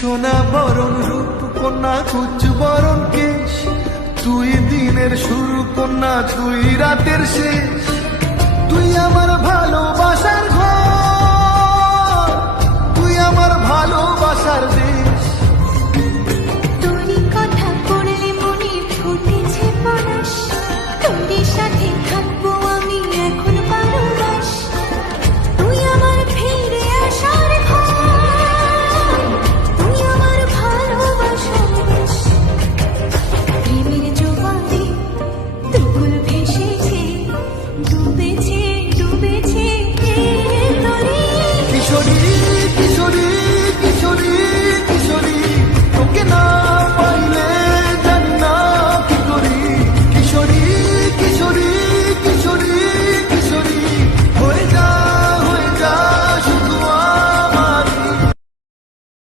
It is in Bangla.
সোনা বরণ রূপ কন্যা কুচ বরণ কেশ, তুই দিনের শুরু কন্যা তুই রাতের শেষ, তুই আমার ভালোবাসার ঘর।